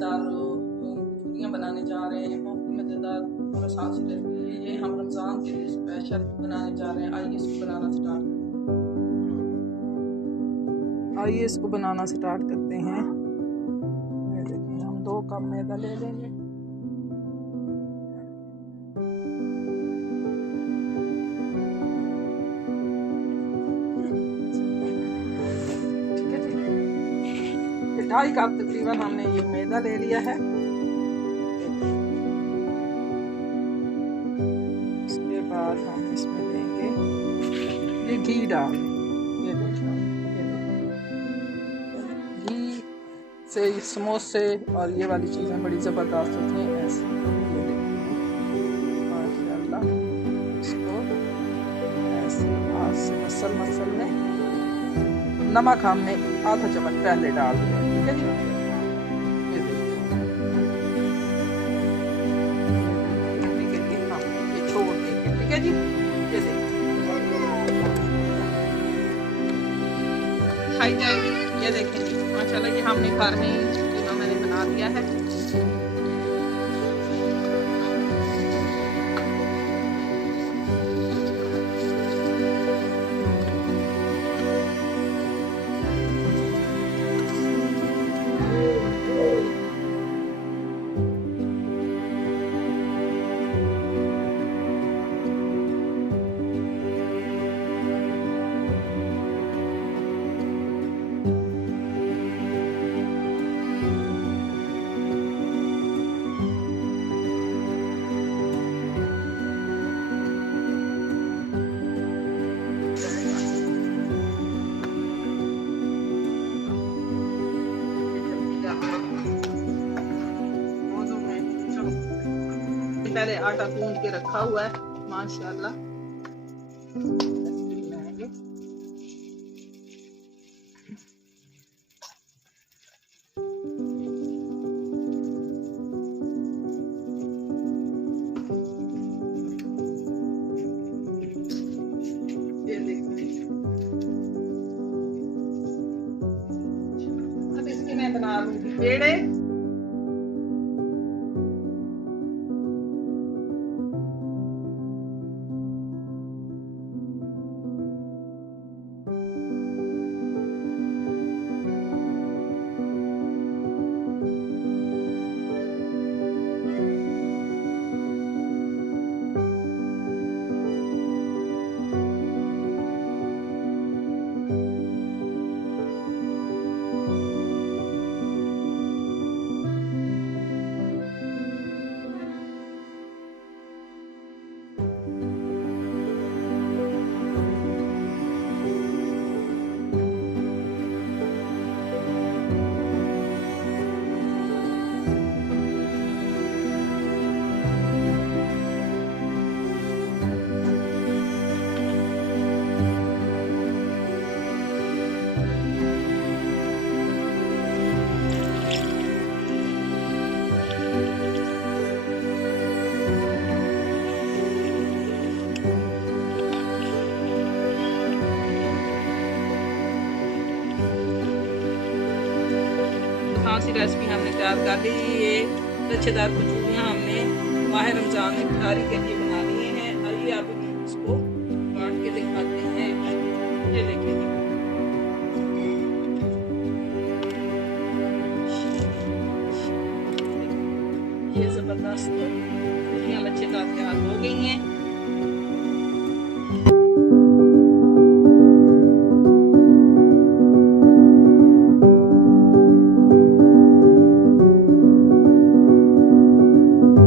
मज़ेदार कचौरियाँ बनाने जा रहे हैं, बहुत ही मज़ेदार और आसान सी रेसिपी है। ये हम रमज़ान के लिए स्पेशल बनाने जा रहे हैं। आइए इसको बनाना स्टार्ट करते हैं। आइए इसको बनाना स्टार्ट करते हैं। ये देखिए, हम 2 कप मैदा ले लेंगे। ठीक है जी, 2.5 कप तकरीबन हमने ये मैदा ले लिया है। इसके बाद हम इसमें देंगे ये घी डाल, ये देखो, ये देखो घी से समोसे और ये वाली चीज़ें बड़ी ज़बरदस्त होती हैं। ऐसे ये देखिए माशाल्लाह, इसको ऐसे हाथ से मसल में नमक हमने आधा चम्मच पहले डाल दिया। ठीक है जी, ये देखिए, के लिए हम ये छोड़ देंगे। ठीक है जी, ये देखिए खाई जाएगी। ये देखिए माशाल्लाह, ये हमने घर में ही मैंने बना दिया है। पहले आटा गूंद के रखा हुआ है माशाल्लाह। ये देखिए, अब इसके मैं बना लूंगी पेड़े। सी रेसिपी हमने तैयार कर ली। ये लच्छेदार कचौरियाँ हमने माह रमज़ान में इफ्तारी के लिए बना लिए हैं। आइए आप इसको काट के दिखाते हैं। ये देखिए, ये ज़बरदस्त कचौरियाँ लच्छेदार तैयार हो गई हैं।